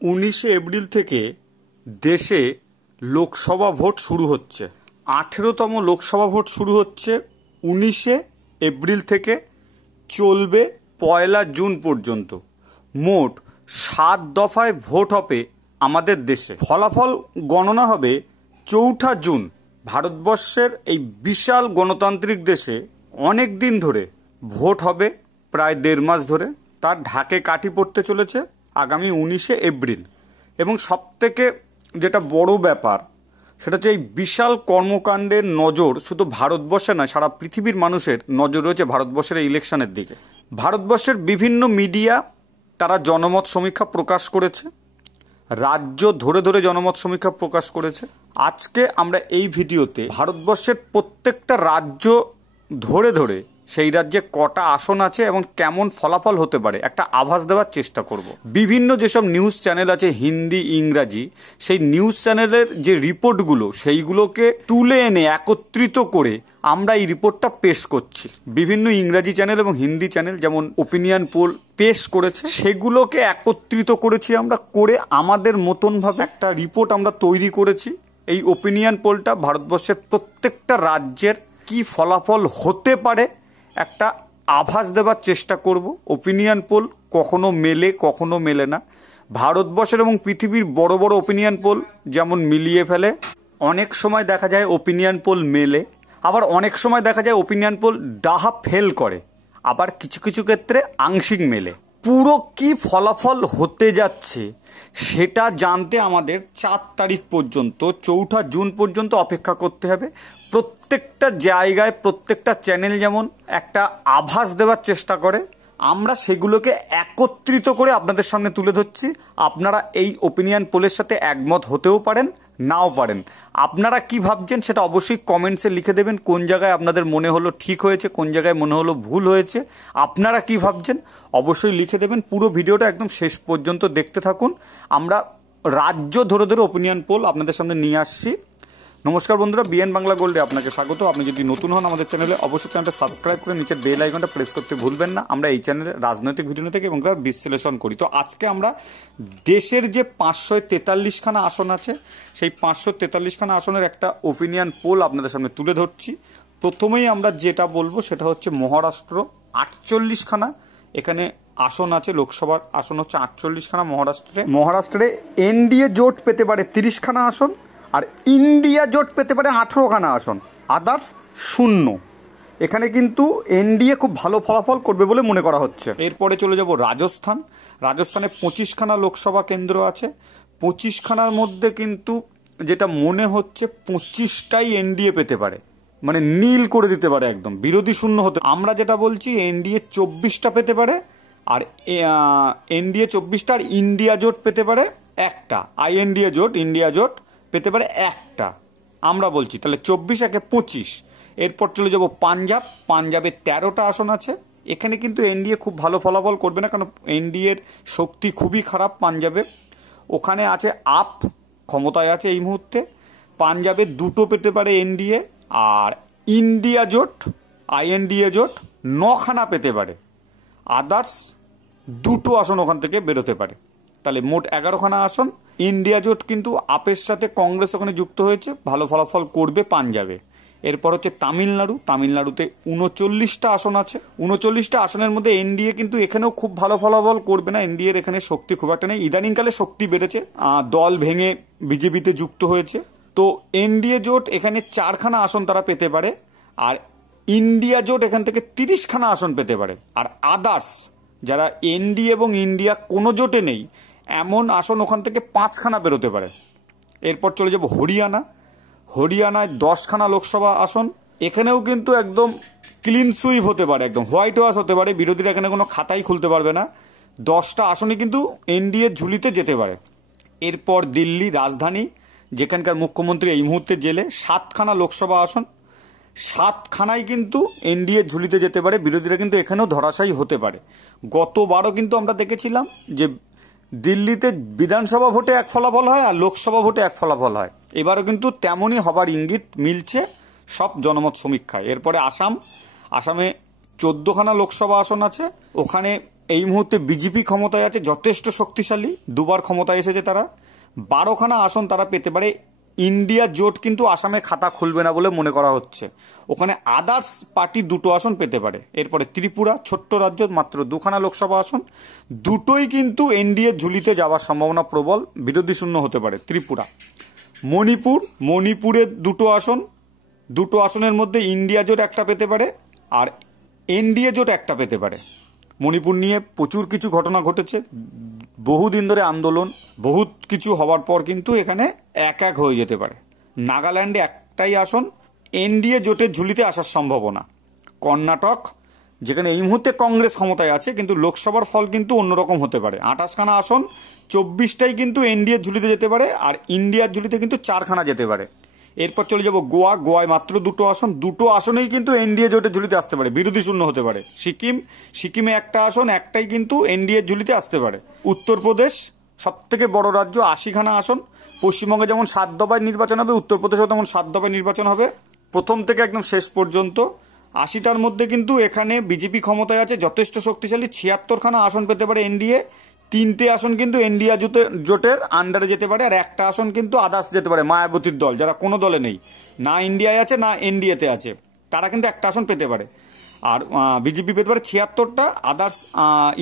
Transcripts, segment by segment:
19শে April থেকে দেশে Lok Sabha vote শুরু হচ্ছে। 18তম লোকসভা ভোট শুরু হচ্ছে 19শে এপ্রিল থেকে, চলবে 1 জুন পর্যন্ত। মোট 7 দফায় ভোট হবে আমাদের দেশে। ফলাফল গণনা হবে 4 জুন। ভারতবর্ষের এই বিশাল গণতান্ত্রিক দেশে অনেক দিন ধরে ভোট হবে, প্রায় 1.5 মাস ধরে। তার ঢাকে কাঠি পড়তে চলেছে আগামী 19শে এপ্রিল। এবং সবথেকে যেটা বড় ব্যাপার সেটা হচ্ছে এই বিশাল কর্মকাণ্ডের নজর শুধু ভারতবর্ষে নয়, সারা পৃথিবীর মানুষের নজর রয়েছে ভারতবর্ষের ইলেকশনের দিকে। ভারতবর্ষের বিভিন্ন মিডিয়া তারা জনমত সমীক্ষা প্রকাশ করেছে, রাজ্য ধরে ধরে জনমত সমীক্ষা প্রকাশ করেছে। আজকে আমরা এই ভিডিওতে ভারতবর্ষের প্রত্যেকটা রাজ্য ধরে ধরে সেই রাজ্যে কটা আসন আছে এবং কেমন ফলাফল হতে পারে একটা আভাস দেওয়ার চেষ্টা করব। বিভিন্ন যেসব নিউজ চ্যানেল আছে হিন্দি ইংরাজি, সেই নিউজ চ্যানেলের যে রিপোর্টগুলো সেইগুলোকে তুলে এনে একত্রিত করে আমরা এই রিপোর্টটা পেশ করছি। বিভিন্ন ইংরাজি চ্যানেল এবং হিন্দি চ্যানেল যেমন ওপিনিয়ন পোল পেশ করেছে, সেগুলোকে একত্রিত করেছি আমরা, করে আমাদের মতনভাবে একটা রিপোর্ট আমরা তৈরি করেছি। এই ওপিনিয়ন পোলটা ভারতবর্ষের প্রত্যেকটা রাজ্যের কি ফলাফল হতে পারে একটা আভাস দেওয়ার চেষ্টা করব। ওপিনিয়ন পোল কখনো মেলে কখনো মেলে না। ভারতবর্ষের এবং পৃথিবীর বড় বড় ওপিনিয়ন পোল যেমন মিলিয়ে ফেলে, অনেক সময় দেখা যায় ওপিনিয়ন পোল মেলে, আবার অনেক সময় দেখা যায় ওপিনিয়ন পোল ডাহা ফেল করে, আবার কিছু কিছু ক্ষেত্রে আংশিক মেলে। পুরো কি ফলাফল হতে যাচ্ছে সেটা জানতে আমাদের 4 তারিখ পর্যন্ত, 4 জুন পর্যন্ত অপেক্ষা করতে হবে। প্রত্যেকটা জায়গায় প্রত্যেকটা চ্যানেল যেমন একটা আভাস দেওয়ার চেষ্টা করে, আমরা সেগুলোকে একত্রিত করে আপনাদের সামনে তুলে ধরছি। আপনারা এই ওপিনিয়ন পোলের সাথে একমত হতেও পারেন, নাও পারেন। আপনারা কি ভাবছেন সেটা অবশ্যই কমেন্টসে লিখে দেবেন। কোন জায়গায় আপনাদের মনে হলো ঠিক হয়েছে, কোন জায়গায় মনে হলো ভুল হয়েছে, আপনারা কি ভাবছেন অবশ্যই লিখে দেবেন। পুরো ভিডিওটা একদম শেষ পর্যন্ত দেখতে থাকুন। আমরা রাজ্য ধরে ধরে ওপিনিয়ন পোল আপনাদের সামনে নিয়ে আসছি। নমস্কার বন্ধুরা, বিএন বাংলা গোল্ডে আপনাকে স্বাগত। আপনি যদি নতুন হন আমাদের চ্যানেলে, অবশ্যই চ্যানেলটা সাবস্ক্রাইব করে নিচের বেল আইকনটা প্রেস করতে ভুলবেন না। আমরা এই চ্যানেলে রাজনৈতিক ভিডিও থেকে এবং তার বিশ্লেষণ করি। তো আজকে আমরা দেশের যে 543খানা আসন আছে, সেই 543খানা আসনের একটা ওপিনিয়ন পোল আপনাদের সামনে তুলে ধরছি। প্রথমেই আমরা যেটা বলবো সেটা হচ্ছে মহারাষ্ট্র 48খানা এখানে আসন আছে। লোকসভার আসন হচ্ছে 48খানা মহারাষ্ট্রে এনডিএ জোট পেতে পারে 30খানা আসন, আর ইন্ডিয়া জোট পেতে পারে 18খানা আসন, আদার্স 0। এখানে কিন্তু এনডিএ খুব ভালো ফলাফল করবে বলে মনে করা হচ্ছে। এরপরে চলে যাব রাজস্থানে 25খানা লোকসভা কেন্দ্র আছে। 25খানার মধ্যে কিন্তু যেটা মনে হচ্ছে 25টাই এনডিএ পেতে পারে, মানে নীল করে দিতে পারে, একদম বিরোধী শূন্য হতে। আমরা যেটা বলছি এনডিএ 24টা পেতে পারে, আর এনডিএ 24টা, আর ইন্ডিয়া জোট পেতে পারে 1টা। ইন্ডিয়া জোট পেতে পারে 1টা। আমরা বলছি তাহলে 24 একে 25। এরপর চলে যাব পাঞ্জাবে 13টা আসন আছে। এখানে কিন্তু এনডিএ খুব ভালো ফলাফল করবে না, কারণ এনডিএর শক্তি খুবই খারাপ পাঞ্জাবে। ওখানে আছে আপ, ক্ষমতায় আছে এই মুহূর্তে। পাঞ্জাবে 2টো পেতে পারে এনডিএ, আর ইন্ডিয়া জোট 9খানা পেতে পারে, আদার্স 2টো আসন ওখান থেকে বেরোতে পারে। তাহলে মোট 11খানা আসন। ইন্ডিয়া জোট কিন্তু আপের সাথে কংগ্রেস ওখানে যুক্ত হয়েছে, ভালো ফলাফল করবে পাঞ্জাবে। এরপর হচ্ছে তামিলনাড়ুতে 39টা আসন আছে। 39টা আসনের মধ্যে এনডিএ কিন্তু এখানেও খুব ভালো ফলাফল করবে না, এনডিএর এখানে শক্তি খুব একটা নেই। ইদানিংকালে শক্তি বেড়েছে, দল ভেঙে বিজেপিতে যুক্ত হয়েছে। তো এনডিএ জোট এখানে 4খানা আসন তারা পেতে পারে, আর ইন্ডিয়া জোট এখান থেকে 30খানা আসন পেতে পারে। আর আদার্স যারা এনডিএ এবং ইন্ডিয়া কোনো জোটে নেই এমন আসন ওখান থেকে 5খানা বেরোতে পারে। এরপর চলে যাব হরিয়ানায় 10খানা লোকসভা আসন। এখানেও কিন্তু একদম ক্লিন সুইপ হতে পারে, একদম হোয়াইট ওয়াশ হতে পারে, বিরোধীরা এখানে কোনো খাতাই খুলতে পারবে না। 10টা আসনই কিন্তু এনডিএ ঝুলিতে যেতে পারে। এরপর দিল্লি রাজধানী, যেখানকার মুখ্যমন্ত্রী এই মুহূর্তে জেলে, 7খানা লোকসভা আসন। 7খানাই কিন্তু এনডিএ ঝুলিতে যেতে পারে, বিরোধীরা কিন্তু এখানেও ধরাশায়ী হতে পারে। গতবারও কিন্তু আমরা দেখেছিলাম যে দিল্লিতে বিধানসভা ভোটে এক ফলাফল হয় আর লোকসভা ভোটে এক ফলাফল হয়। এবারও কিন্তু তেমনই হবার ইঙ্গিত মিলছে সব জনমত সমীক্ষায়। এরপরে আসামে 14খানা লোকসভা আসন আছে। ওখানে এই মুহূর্তে বিজেপি ক্ষমতায় আছে, যথেষ্ট শক্তিশালী, দুবার ক্ষমতায় এসেছে তারা। 12খানা আসন তারা পেতে পারে। ইন্ডিয়া জোট কিন্তু আসামে খাতা খুলবে না বলে মনে করা হচ্ছে। ওখানে আদার্স পার্টি 2টো আসন পেতে পারে। এরপরে ত্রিপুরা, ছোট্ট রাজ্য, মাত্র 2খানা লোকসভা আসন, দুটোই কিন্তু এনডিএ ঝুলিতে যাওয়ার সম্ভাবনা প্রবল, বিরোধী শূন্য হতে পারে ত্রিপুরা। মণিপুরে 2টো আসন, 2টো আসনের মধ্যে ইন্ডিয়া জোট একটা পেতে পারে আর এনডিএ জোট একটা পেতে পারে। মণিপুর নিয়ে প্রচুর কিছু ঘটনা ঘটেছে, বহুদিন ধরে আন্দোলন, বহুত কিছু হওয়ার পর কিন্তু এখানে এক হয়ে যেতে পারে। নাগাল্যান্ডে একটাই আসন, এনডিএ জোটের ঝুলিতে আসার সম্ভাবনা। কর্ণাটক, যেখানে এই মুহূর্তে কংগ্রেস ক্ষমতায় আছে, কিন্তু লোকসভার ফল কিন্তু অন্যরকম হতে পারে। 28খানা আসন, 24টাই কিন্তু এনডিএর ঝুলিতে যেতে পারে আর ইন্ডিয়ার ঝুলিতে কিন্তু 4খানা যেতে পারে। এরপর চলে যাব গোয়ায় মাত্র 2টো আসন, 2টো আসনেই কিন্তু এনডিএ জোটের ঝুলিতে আসতে পারে, বিরোধী শূন্য হতে পারে। সিকিমে একটা আসন, একটাই কিন্তু এনডিএর ঝুলিতে আসতে পারে। উত্তরপ্রদেশ সবথেকে বড় রাজ্য, 80খানা আসন। পশ্চিমবঙ্গে যেমন 7 দফায় নির্বাচন হবে, উত্তরপ্রদেশেও তেমন 7 দফায় নির্বাচন হবে, প্রথম থেকে একদম শেষ পর্যন্ত। 80টার মধ্যে কিন্তু এখানে বিজেপি ক্ষমতায় আছে, যথেষ্ট শক্তিশালী। 76খানা আসন পেতে পারে এনডিএ। 3টে আসন কিন্তু ইন্ডিয়া জোটের আন্ডারে যেতে পারে আর একটা আসন কিন্তু আদার্স যেতে পারে। মায়াবতীর দল, যারা কোনো দলে নেই, না ইন্ডিয়ায় আছে না এনডিএতে আছে, তারা কিন্তু একটা আসন পেতে পারে। আর বিজেপি পেতে পারে 76টা, আদার্স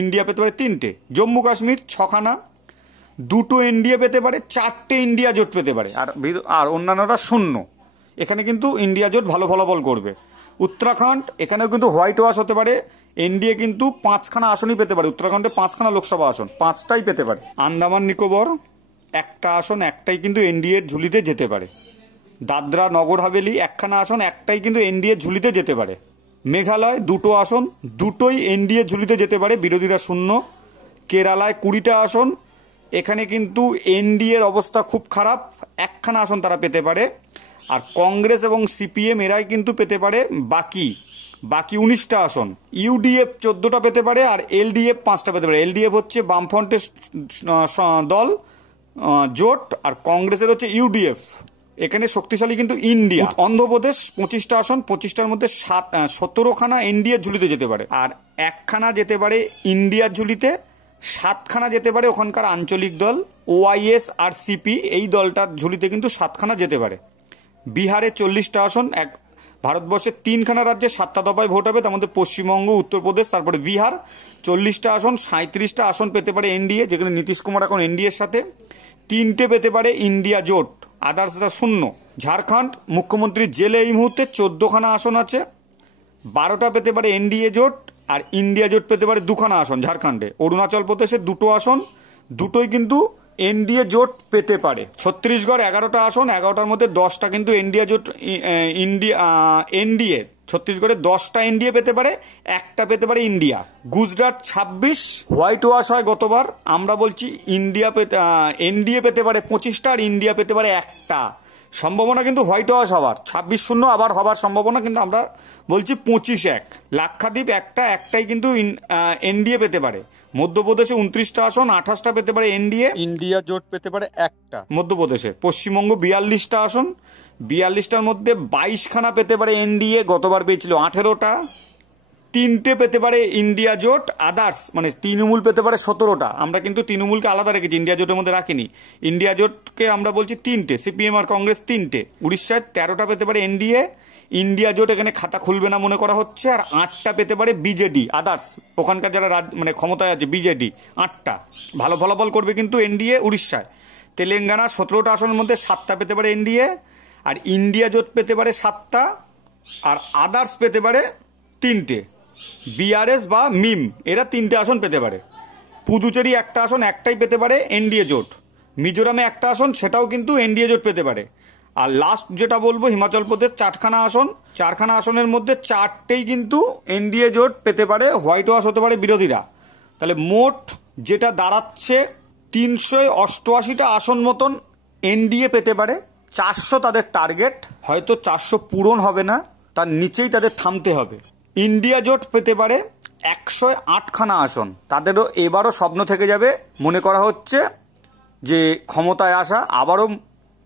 ইন্ডিয়া পেতে পারে 3টে। জম্মু কাশ্মীর 6খানা, 2টো এনডিএ পেতে পারে, 4টে ইন্ডিয়া জোট পেতে পারে আর অন্যান্যরা শূন্য। এখানে কিন্তু ইন্ডিয়া জোট ভালো ফলাফল করবে। উত্তরাখণ্ড, এখানেও কিন্তু হোয়াইট ওয়াশ হতে পারে। এনডিএ কিন্তু 5খানা আসনই পেতে পারে। উত্তরাখণ্ডে 5খানা লোকসভা আসন, 5টাই পেতে পারে। আন্দামান নিকোবর একটা আসন, একটাই কিন্তু এনডিএর ঝুলিতে যেতে পারে। দাদরা নগর হাভেলি 1খানা আসন, একটাই কিন্তু এনডিএর ঝুলিতে যেতে পারে। মেঘালয় 2টো আসন, দুটোই এনডিএর ঝুলিতে যেতে পারে, বিরোধীরা শূন্য। কেরালায় 20টা আসন, এখানে কিন্তু এনডিএর অবস্থা খুব খারাপ, 1খানা আসন তারা পেতে পারে। আর কংগ্রেস এবং সিপিএম এরাই কিন্তু পেতে পারে বাকি 19টা আসন। ইউডিএফ 14টা পেতে পারে আর এলডিএফ 5টা পেতে পারে। এলডিএফ হচ্ছে বামফ্রন্টের দল জোট আর কংগ্রেসের হচ্ছে ইউডিএফ। এখানে শক্তিশালী কিন্তু ইন্ডিয়া। অন্ধ্রপ্রদেশ 25টা আসন, 25টার মধ্যে 17খানা এনডিএর ঝুলিতে যেতে পারে আর 1খানা যেতে পারে ইন্ডিয়ার ঝুলিতে, 7খানা যেতে পারে ওখানকার আঞ্চলিক দল ওআইএস আর সিপি, এই দলটার ঝুলিতে কিন্তু 7খানা যেতে পারে। বিহারে 40টা আসন, ভারতবর্ষের 3খানা রাজ্যে 7টা দফায় ভোট হবে, তার মধ্যে পশ্চিমবঙ্গ, উত্তরপ্রদেশ, তারপরে বিহার। 40টা আসন, 37টা আসন পেতে পারে এনডিএ, যেখানে নীতিশ কুমার এখন এনডিএর সাথে। 3টে পেতে পারে ইন্ডিয়া জোট, আদার্সরা শূন্য। ঝাড়খণ্ড, মুখ্যমন্ত্রী জেলে এই মুহূর্তে 14খানা আসন আছে, 12টা পেতে পারে এনডিএ জোট আর ইন্ডিয়া জোট পেতে পারে 2খানা আসন ঝাড়খণ্ডে। অরুণাচল প্রদেশে 2টো আসন, দুটোই কিন্তু এনডিএ জোট পেতে পারে। ছত্তিশগড় 11টা আসন, 11টার মধ্যে 10টা কিন্তু এনডিএ জোট, এনডিএ ছত্তিশগড়ে 10টা এনডিএ পেতে পারে, একটা পেতে পারে ইন্ডিয়া। গুজরাট 26, হোয়াইট ওয়াশ হয় গতবার, আমরা বলছি এনডিএ পেতে পারে 25টা আর ইন্ডিয়া পেতে পারে একটা। সম্ভাবনা কিন্তু হোয়াইট ওয়াশ হওয়ার 26-0 আবার হবার সম্ভাবনা, কিন্তু আমরা বলছি 25-1। লাক্ষাদ্বীপ একটাই কিন্তু এনডিএ পেতে পারে। মধ্যপ্রদেশে 29টা আসন, 28টা পেতে পারে এনডিএ, ইন্ডিয়া জোট পেতে পারে একটা মধ্যপ্রদেশে। পশ্চিমবঙ্গ 42টা আসন, 42টার মধ্যে 22খানা পেতে পারে এনডিএ, গতবার পেয়েছিল 18টা। 3টে পেতে পারে ইন্ডিয়া জোট, আদার্স মানে তৃণমূল পেতে পারে 17টা। আমরা কিন্তু তৃণমূলকে আলাদা রেখেছি, ইন্ডিয়া জোটের মধ্যে রাখিনি। ইন্ডিয়া জোটকে আমরা বলছি 3টে, সিপিএম আর কংগ্রেস 3টে। উড়িষ্যায় 13টা পেতে পারে এনডিএ, ইন্ডিয়া জোট এখানে খাতা খুলবে না মনে করা হচ্ছে। আর 8টা পেতে পারে বিজেডি, আদার্স ওখানকার যারা মানে ক্ষমতায় আছে বিজেডি, 8টা। ভালো ফলাফল করবে কিন্তু এনডিএ উড়িষ্যায়। তেলেঙ্গানা 17টা আসনের মধ্যে 7টা পেতে পারে এনডিএ আর ইন্ডিয়া জোট পেতে পারে 7টা আর আদার্স পেতে পারে 3টে। বিআরএস বা মিম এরা 3টে আসন পেতে পারে। পুদুচেরি একটা আসন, একটাই পেতে পারে এনডিএ জোট। মিজোরামে একটা আসন, সেটাও কিন্তু এনডিএ জোট পেতে পারে। আর লাস্ট যেটা বলবো, হিমাচল প্রদেশ 4খানা আসন, 4খানা আসনের মধ্যে 4টেই কিন্তু এনডিএ জোট পেতে পারে, হোয়াইট ওয়াশ হতে পারে বিরোধীরা। তাহলে মোট যেটা দাঁড়াচ্ছে 388টা আসন মতন এনডিএ পেতে পারে। 400 তাদের টার্গেট, হয়তো 400 পূরণ হবে না, তার নিচেই তাদের থামতে হবে। ইন্ডিয়া জোট পেতে পারে 108খানা আসন, তাদেরও এবারও স্বপ্ন থেকে যাবে। মনে করা হচ্ছে যে ক্ষমতায় আসা, আবারও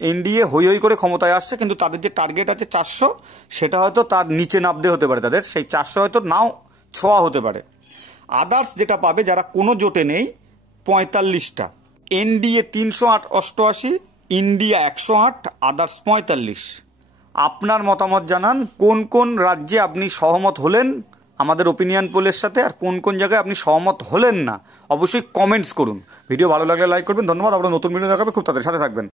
এনডিএ হই হই করে ক্ষমতায় আসছে, কিন্তু তাদের যে টার্গেট আছে 400, সেটা হয়তো তার নিচে নামতে হতে পারে তাদের, সেই 400 হয়তো নাও ছোঁয়া হতে পারে। আদার্স যেটা পাবে যারা কোনো জোটে নেই 45টা। NDA 388, India 108, others 45। আপনার মতামত জানান, কোন কোন রাজ্যে আপনি সহমত হলেন আমাদের ওপিনিয়ন পোলের সাথে, আর কোন কোন জায়গায় আপনি সহমত হলেন না অবশ্যই কমেন্টস করুন। ভিডিও ভালো লাগলে লাইক করবেন। ধন্যবাদ। আমরা নতুন ভিডিও দেখাবে খুব তাদের সাথে থাকবেন।